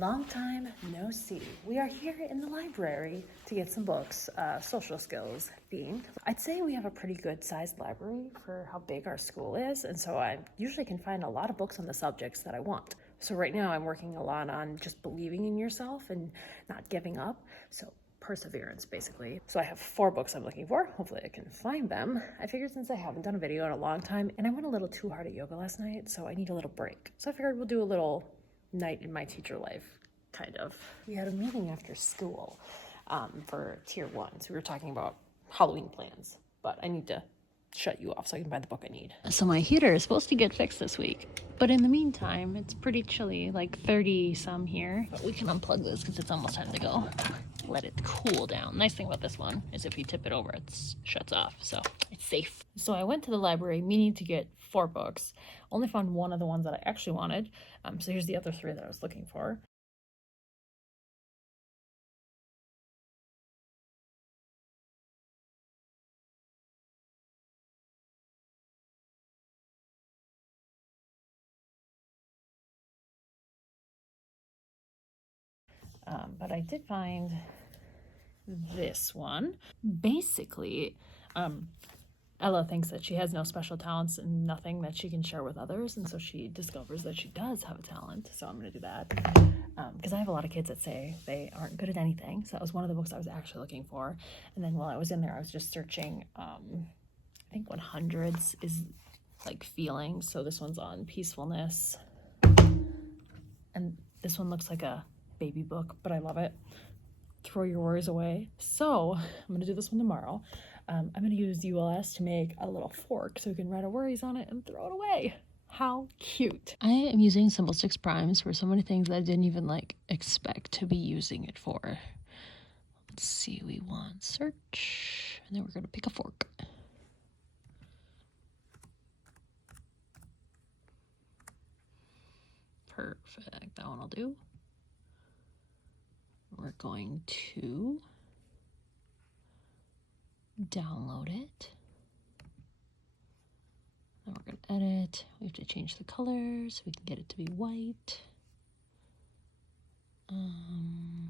Long time no see. We are here in the library to get some books, social skills themed. I'd say we have a pretty good sized library for how big our school is, and so I usually can find a lot of books on the subjects that I want. So right now I'm working a lot on just believing in yourself and not giving up. So perseverance, basically. So I have 4 books I'm looking for. Hopefully I can find them. I figured since I haven't done a video in a long time, and I went a little too hard at yoga last night, so I need a little break. So I figured we'll do a little night in my teacher life, kind of. We had a meeting after school for tier 1. So we were talking about Halloween plans, but I need to shut you off so I can buy the book I need. So my heater is supposed to get fixed this week, but in the meantime, it's pretty chilly, like 30 some here. But we can unplug this because it's almost time to go. Let it cool down. Nice thing about this one is if you tip it over, it shuts off, so it's safe. So I went to the library meaning to get 4 books. Only found one of the ones that I actually wanted. So here's the other 3 that I was looking for. But I did find this one. Basically, Ella thinks that she has no special talents and nothing that she can share with others, and so she discovers that she does have a talent. So I'm going to do that because I have a lot of kids that say they aren't good at anything. So that was one of the books I was actually looking for. And then while I was in there, I was just searching. I think 100s is like feelings. So this one's on peacefulness, and this one looks like a baby book, but I love it. Throw your worries away. So I'm going to do this one tomorrow. I'm going to use ULS to make a little fork so we can write our worries on it and throw it away. How cute. I am using Symbol Sticks Primes for so many things that I didn't even expect to be using it for. Let's see, we want search, and then we're going to pick a fork. Perfect, that one will do. We're going to download it. Then we're going to edit. We have to change the color so we can get it to be white.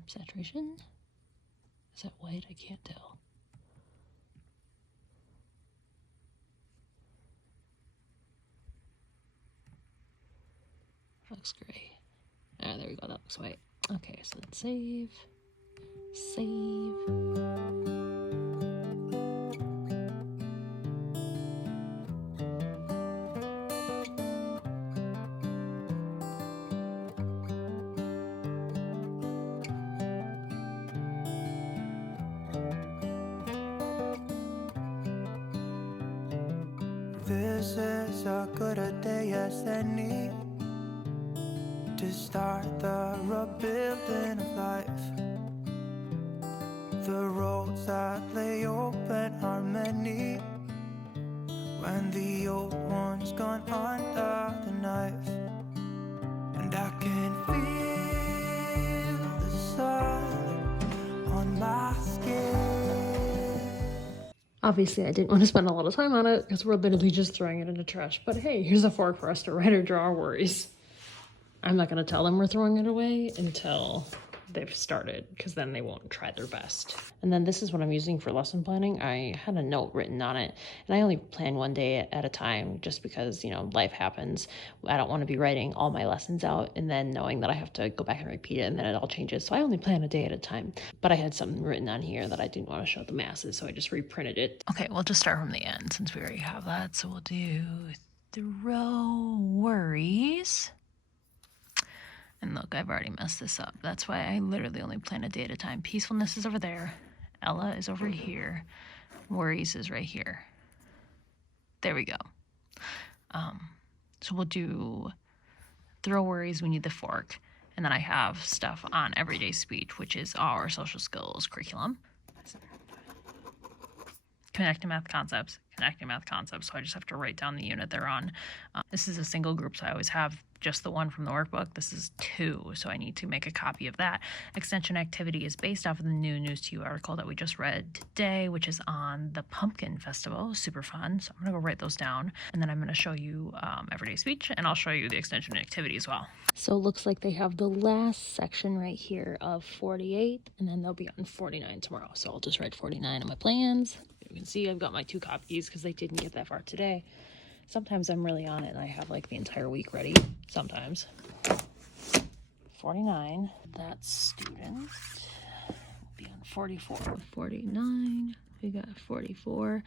Saturation. Is that white? I can't tell. Looks gray. Ah, there we go. That looks white. Okay, so let's save. Save. This is as good a day as any to start the rebuilding of life. The roads that lay open are many when the old one's gone under the knife. And I can feel the sun on my skin. Obviously, I didn't want to spend a lot of time on it because we're literally just throwing it in the trash. But hey, here's a fork for us to write or draw our worries. I'm not going to tell them we're throwing it away until they've started, because then they won't try their best. And then this is what I'm using for lesson planning. I had a note written on it, and I only plan one day at a time just because, life happens. I don't want to be writing all my lessons out and then knowing that I have to go back and repeat it and then it all changes. So I only plan a day at a time. But I had something written on here that I didn't want to show the masses, so I just reprinted it. Okay, we'll just start from the end since we already have that. So we'll do throw worries. And look, I've already messed this up. That's why I literally only plan a day at a time. Peacefulness is over there. Ella is over here. Worries is right here. There we go. So we'll do throw worries. We need the fork. And then I have stuff on everyday speech, which is our social skills curriculum. connecting math concepts. So I just have to write down the unit they're on. This is a single group, so I always have just the one from the workbook. This is 2, so I need to make a copy of that. Extension activity is based off of the new News to You article that we just read today, which is on the Pumpkin Festival. Super fun. So I'm gonna go write those down, and then I'm gonna show you everyday speech, and I'll show you the extension activity as well. So it looks like they have the last section right here of 48, and then they'll be on 49 tomorrow. So I'll just write 49 on my plans. You can see I've got my 2 copies because they didn't get that far today. Sometimes I'm really on it and I have like the entire week ready. Sometimes. 49. That's student. We'll be on 44. 49. We got 44.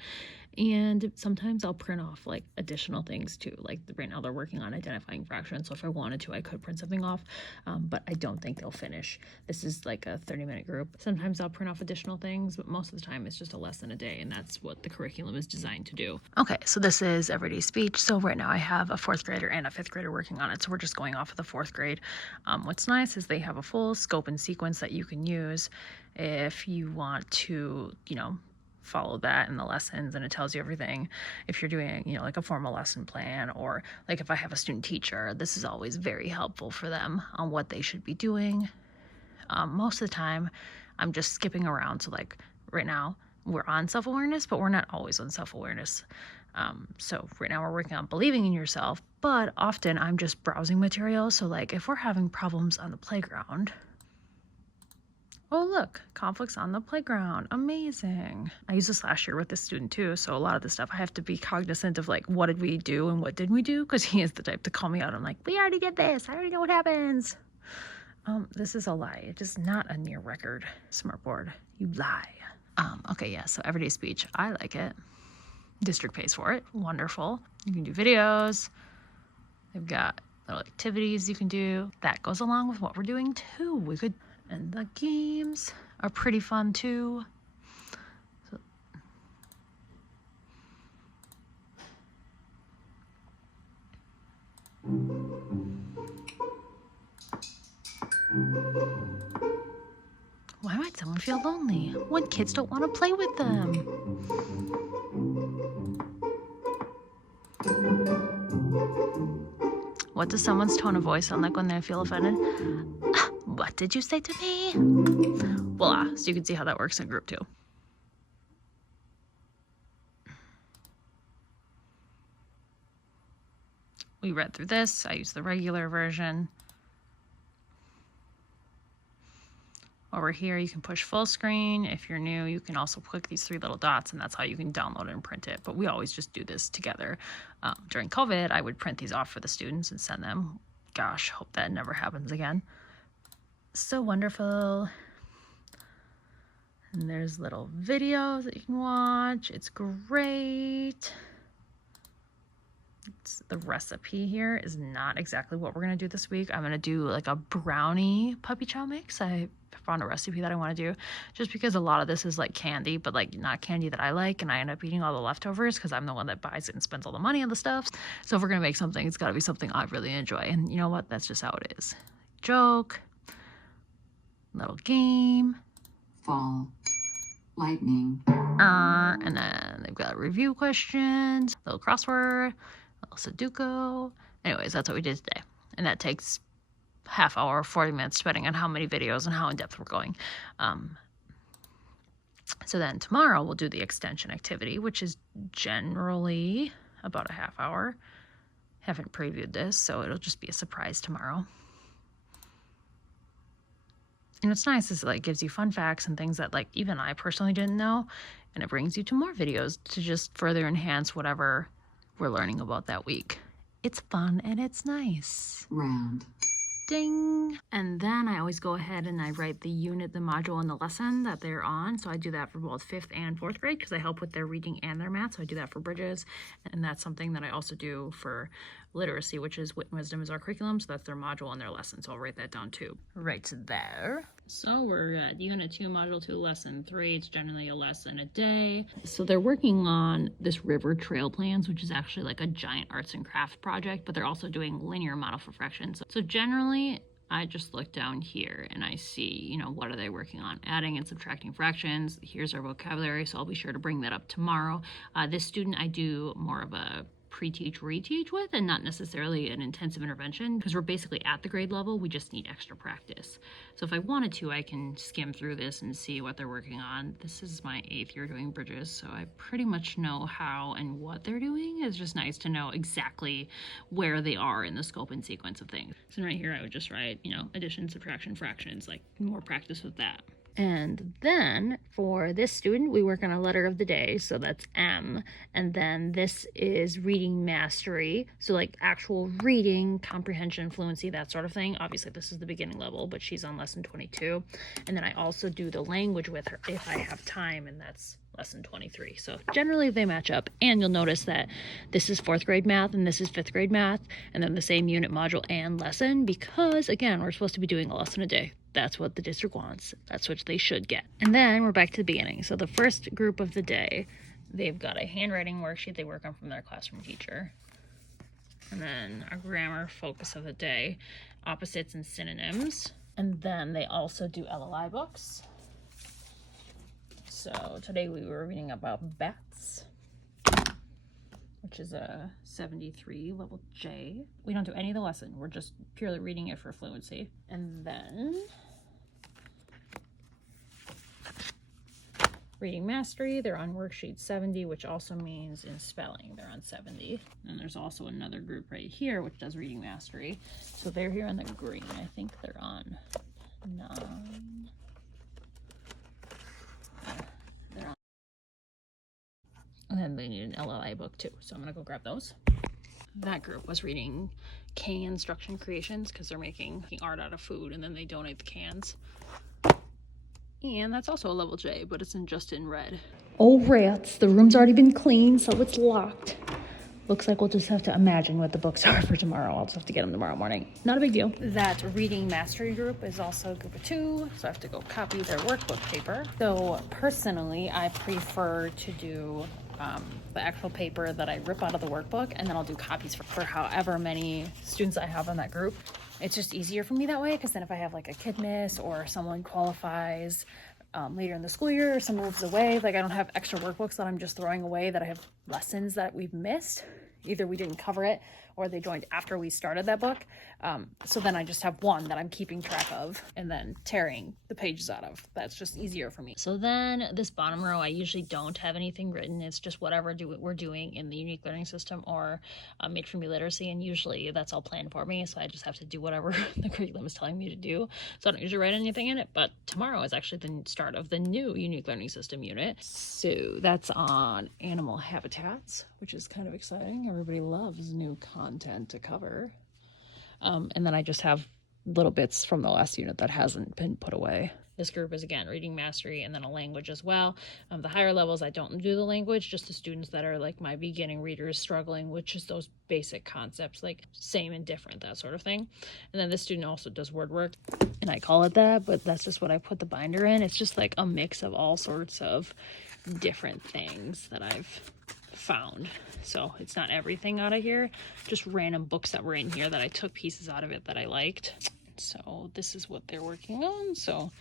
And sometimes I'll print off like additional things too. Like right now they're working on identifying fractions. So if I wanted to, I could print something off, but I don't think they'll finish. This is like a 30-minute group. Sometimes I'll print off additional things, but most of the time it's just a lesson a day. And that's what the curriculum is designed to do. Okay, so this is everyday speech. So right now I have a 4th grader and a 5th grader working on it. So we're just going off of the 4th grade. What's nice is they have a full scope and sequence that you can use if you want to, you know, follow that in the lessons, and it tells you everything. If you're doing, you know, like a formal lesson plan, or like if I have a student teacher, this is always very helpful for them on what they should be doing. Most of the time I'm just skipping around. So like right now we're on self-awareness, but we're not always on self-awareness. So right now we're working on believing in yourself, but often I'm just browsing material. So like if we're having problems on the playground, oh, look, conflicts on the playground. Amazing. I used this last year with this student too. So a lot of the stuff I have to be cognizant of, like, what did we do and what didn't we do? Because he is the type to call me out. I'm like, we already did this. I already know what happens. This is a lie. It is not a near record smartboard. You lie. Okay, yeah, so everyday speech. I like it. District pays for it. Wonderful. You can do videos. They've got little activities you can do. That goes along with what we're doing too. We could... And the games are pretty fun too. So, why might someone feel lonely when kids don't want to play with them? What does someone's tone of voice sound like when they feel offended? What did you say to me? Voila. So you can see how that works in group 2. We read through this. I used the regular version. Over here, you can push full screen. If you're new, you can also click these 3 little dots, and that's how you can download and print it. But we always just do this together. During COVID, I would print these off for the students and send them. Gosh, hope that never happens again. So wonderful. And there's little videos that you can watch. It's great. The recipe here is not exactly what we're going to do this week. I'm going to do like a brownie puppy chow mix. I found a recipe that I want to do just because a lot of this is like candy, but like not candy that I like, and I end up eating all the leftovers because I'm the one that buys it and spends all the money on the stuff. So if we're going to make something, it's got to be something I really enjoy. And you know what? That's just how it is. Joke. Little game. Fall. Lightning. And then they've got review questions, little crossword, little Sudoku. Anyways, that's what we did today. And that takes half hour, 40 minutes, depending on how many videos and how in depth we're going. So then tomorrow we'll do the extension activity, which is generally about a half hour. Haven't previewed this, so it'll just be a surprise tomorrow. And what's nice is it like gives you fun facts and things that like even I personally didn't know, and it brings you to more videos to just further enhance whatever we're learning about that week. It's fun and it's nice. Round. Ding. And then I always go ahead and I write the unit, the module, and the lesson that they're on. So I do that for both 5th and 4th grade because I help with their reading and their math. So I do that for Bridges. And that's something that I also do for literacy, which is Wit and Wisdom is our curriculum. So that's their module and their lesson. So I'll write that down too. Right there. So we're at Unit 2, Module 2, Lesson 3. It's generally a lesson a day. So they're working on this river trail plans, which is actually like a giant arts and crafts project, but they're also doing linear model for fractions. So generally, I just look down here and I see, you know, what are they working on? Adding and subtracting fractions. Here's our vocabulary, so I'll be sure to bring that up tomorrow. This student I do more of a pre-teach, reteach with, and not necessarily an intensive intervention, because we're basically at the grade level, we just need extra practice. So if I wanted to, I can skim through this and see what they're working on. This is my 8th year doing bridges, so I pretty much know how and what they're doing. It's just nice to know exactly where they are in the scope and sequence of things. So right here, I would just write, you know, addition, subtraction, fractions, like more practice with that. And then for this student, we work on a letter of the day, so that's M. And then this is reading mastery, so like actual reading, comprehension, fluency, that sort of thing. Obviously, this is the beginning level, but she's on lesson 22. And then I also do the language with her if I have time, and that's lesson 23. So generally they match up, and you'll notice that this is 4th grade math and this is 5th grade math, and then the same unit, module, and lesson, because again, we're supposed to be doing a lesson a day. That's what the district wants. That's what they should get. And then we're back to the beginning. So the first group of the day, they've got a handwriting worksheet they work on from their classroom teacher. And then a grammar focus of the day, opposites and synonyms. And then they also do LLI books. So today we were reading about bats, which is a 73 level J. We don't do any of the lesson. We're just purely reading it for fluency. And then reading mastery, they're on worksheet 70, which also means in spelling they're on 70. And there's also another group right here which does reading mastery. So they're here in the green. I think they're on 9. And then they need an LLI book too, so I'm gonna go grab those. That group was reading can instruction creations because they're making art out of food, and then they donate the cans. And that's also a level J, but it's just in red. Oh rats, the room's already been cleaned, so it's locked. Looks like we'll just have to imagine what the books are for tomorrow. I'll just have to get them tomorrow morning. Not a big deal. That reading mastery group is also group of 2, so I have to go copy their workbook paper. So personally, I prefer to do the actual paper that I rip out of the workbook, and then I'll do copies for however many students I have in that group. It's just easier for me that way, because then if I have like a kid miss or someone qualifies later in the school year or someone moves away, like I don't have extra workbooks that I'm just throwing away, that I have lessons that we've missed. Either we didn't cover it or they joined after we started that book. So then I just have one that I'm keeping track of and then tearing the pages out of. That's just easier for me. So then this bottom row, I usually don't have anything written. It's just whatever we're doing in the unique learning system or Made for Me literacy, and usually that's all planned for me, so I just have to do whatever the curriculum is telling me to do. So I don't usually write anything in it, but tomorrow is actually the start of the new unique learning system unit. So that's on animal habitats, which is kind of exciting. Everybody loves new content to cover. And then I just have little bits from the last unit that hasn't been put away. This group is, again, reading mastery and then a language as well. The higher levels, I don't do the language, just the students that are like my beginning readers struggling with just those basic concepts, like same and different, that sort of thing. And then this student also does word work, and I call it that, but that's just what I put the binder in. It's just like a mix of all sorts of different things that I've found. So it's not everything out of here, just random books that were in here that I took pieces out of it that I liked. So this is what they're working on. So,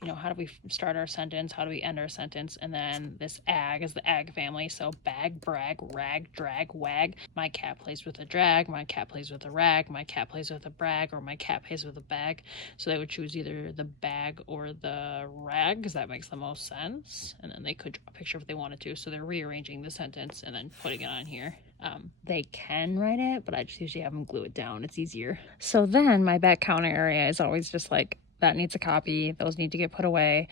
you know, how do we start our sentence? How do we end our sentence? And then this ag is the ag family. So bag, brag, rag, drag, wag. My cat plays with a drag. My cat plays with a rag. My cat plays with a brag, or my cat plays with a bag. So they would choose either the bag or the rag, because that makes the most sense. And then they could draw a picture if they wanted to. So they're rearranging the sentence and then putting it on here. They can write it, but I just usually have them glue it down. It's easier. So then my back counter area is always just like, that needs a copy. Those need to get put away.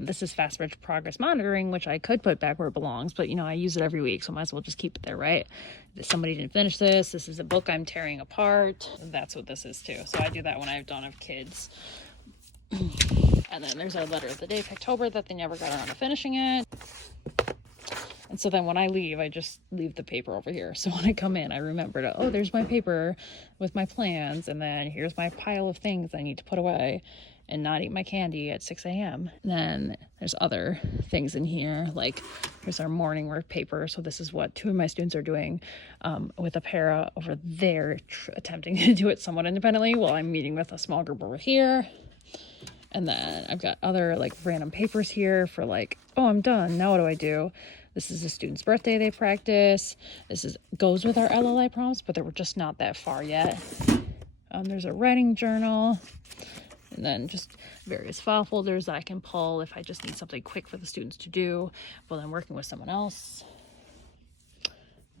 This is fast progress monitoring, which I could put back where it belongs, but you know, I use it every week, so I might as well just keep it there, right? If somebody didn't finish this. This is a book I'm tearing apart. That's what this is too. So I do that when I don't have kids. And then there's our letter of the day, Pictober, that they never got around to finishing it. And so then when I leave, I just leave the paper over here. So when I come in, I remember to, oh, there's my paper with my plans. And then here's my pile of things I need to put away. and not eat my candy at 6 a.m. Then there's other things in here, like here's our morning work paper. So this is what 2 of my students are doing with a para over there, attempting to do it somewhat independently while I'm meeting with a small group over here. And then I've got other like random papers here for like, oh, I'm done. Now what do I do? This is a student's birthday they practice. Goes with our LLI prompts, but they were just not that far yet. There's a writing journal, and then just various file folders that I can pull if I just need something quick for the students to do while I'm working with someone else.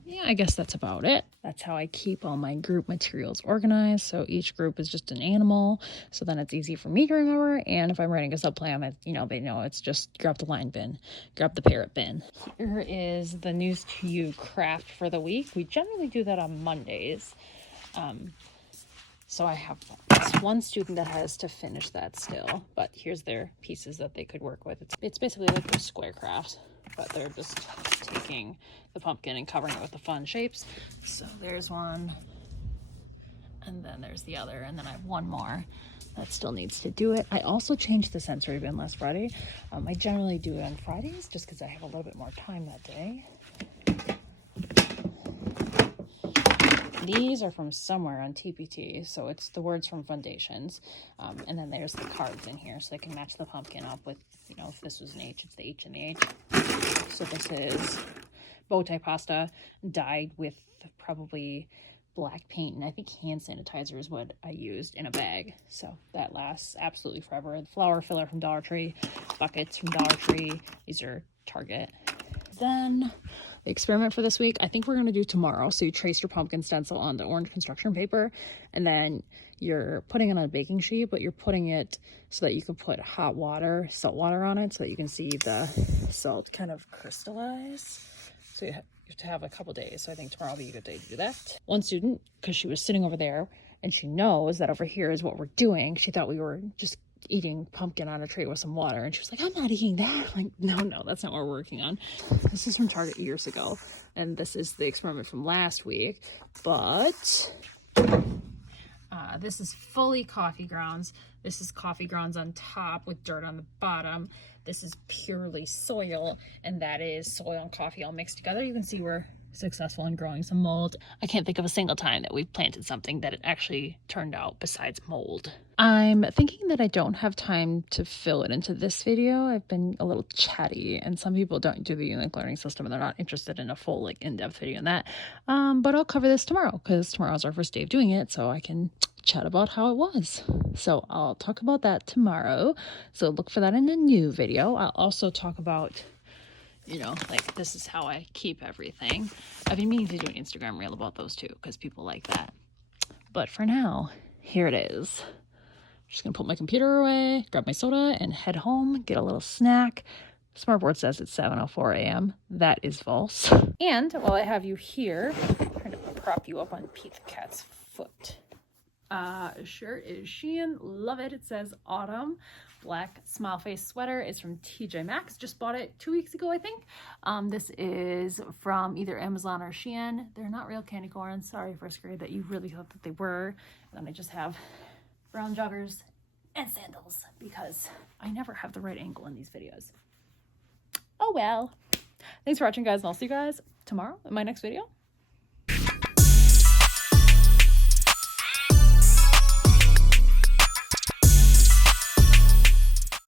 Yeah, I guess that's about it. That's how I keep all my group materials organized. So each group is just an animal. So then it's easy for me to remember. And if I'm writing a subplan, they know it's just grab the line bin, grab the parrot bin. Here is the news to you craft for the week. We generally do that on Mondays. So I have one student that has to finish that still, but here's their pieces that they could work with. It's basically like those square crafts, but they're just taking the pumpkin and covering it with the fun shapes. So there's one, and then there's the other, and then I have one more that still needs to do it. I also changed the sensory bin last Friday. I generally do it on Fridays just because I have a little bit more time that day. These are from somewhere on TPT, so it's the words from Foundations. And then there's the cards in here, so they can match the pumpkin up with, if this was an H, it's the H and the H. So this is bow tie pasta dyed with probably black paint, and I think hand sanitizer is what I used in a bag. So that lasts absolutely forever. The flour filler from Dollar Tree, buckets from Dollar Tree. These are Target. Then the experiment for this week, I think we're going to do tomorrow. So you trace your pumpkin stencil on the orange construction paper, and then you're putting it on a baking sheet, but you're putting it so that you can put hot water, salt water on it so that you can see the salt kind of crystallize. So you have to have a couple days. So I think tomorrow will be a good day to do that. One student, because she was sitting over there and she knows that over here is what we're doing, she thought we were just eating pumpkin on a tray with some water, and she was like, I'm not eating that. I'm like, no, that's not what we're working on. This is from Target years ago, and this is the experiment from last week, but this is fully coffee grounds. This is coffee grounds on top with dirt on the bottom. This is purely soil, and that is soil and coffee all mixed together. You can see we're successful in growing some mold. I can't think of a single time that we've planted something that it actually turned out besides mold. I'm thinking that I don't have time to fill it into this video. I've been a little chatty, and some people don't do the unique learning system and they're not interested in a full like in-depth video on that. But I'll cover this tomorrow because tomorrow's our first day of doing it, so I can chat about how it was. So I'll talk about that tomorrow. So look for that in a new video. I'll also talk about, like this is how I keep everything. I've been meaning to do an Instagram reel about those too because people like that. But for now, here it is. I'm just gonna put my computer away, grab my soda, and head home, get a little snack. Smartboard says it's 7:04 a.m. That is false. And while I have you here, I'm trying to prop you up on Pete the Cat's foot. Shirt is Shein. Love it. It says autumn. Black smile face sweater is from TJ Maxx. Just bought it 2 weeks ago, I think. This is from either Amazon or Shein. They're not real candy corns. Sorry, first grade, that you really thought that they were. And then I just have brown joggers and sandals because I never have the right angle in these videos. Oh well. Thanks for watching, guys, and I'll see you guys tomorrow in my next video.